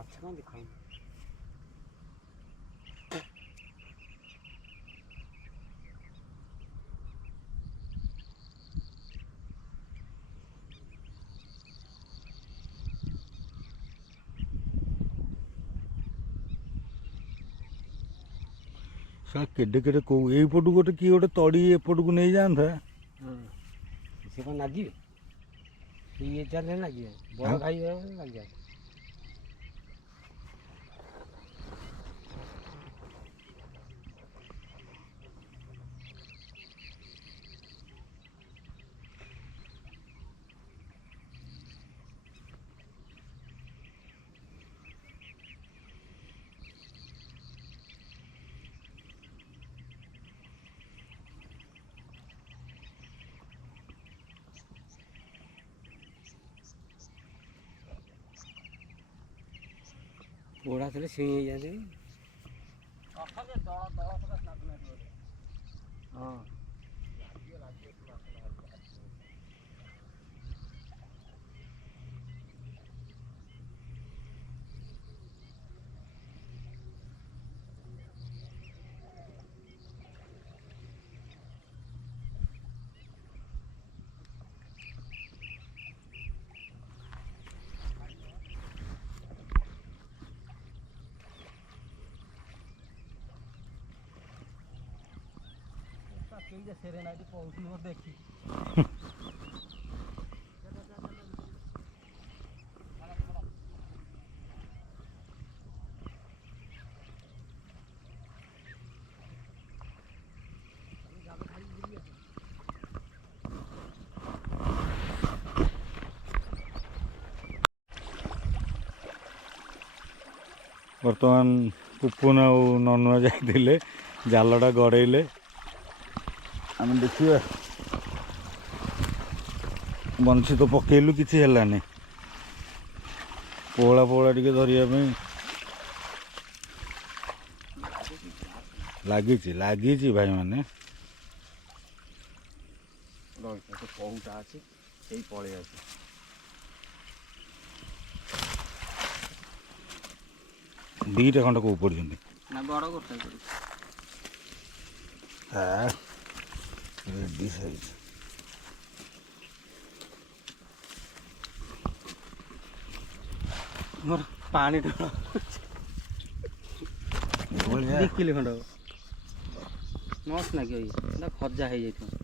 ମାଛ କ'ଣ ଦେଖାଉନି। କେଡ଼େ କେଡ଼େ କୋଉ ଏଇପଟୁ ଗୋଟେ କିଏ ଗୋଟେ ତଡ଼ି ଏପଟକୁ ନେଇଯାଆନ୍ତା। ସେ କ'ଣ ନାଗିବେ ଇଏ ଚାଲେ ନାଗିବେ ବଡ଼ ଭାଇ ଲାଗିବ। ପୋଡ଼ା ଥିଲେ ସିଂ ହେଇଯାନ୍ତି। ହଁ ସେରେନାଇଟି ପହୁଛି ମୋର ଦେଖି ବର୍ତ୍ତମାନ ପୁପୁନ ଆଉ ନନୁଆ ଯାଇଥିଲେ ଜାଲଟା ଗଡ଼େଇଲେ। ଆମେ ଦେଖିବା ବଂଶୀ ତ ପକେଇଲୁ କିଛି ହେଲାନି। ପୋହଳା ପୋହଳା ଟିକେ ଧରିବା ପାଇଁ ଲାଗିଛି ଭାଇମାନେ। କହୁଟା ଅଛି ସେଇ ପଳେଇ ଅଛି। ଦିଟା ଖଣ୍ଡେ କୋଉ ପଡ଼ିଛନ୍ତି ନା ବଡ଼ ଗୋଟେ ରେଡି ସାଇଜ। ମୋର ପାଣି ଢଳ 2 କିଲୋ ଖଣ୍ଡ ମସ୍ତ ଲାଗିବ। ଇଏ ଖଜା ହେଇଯାଇଥିବ।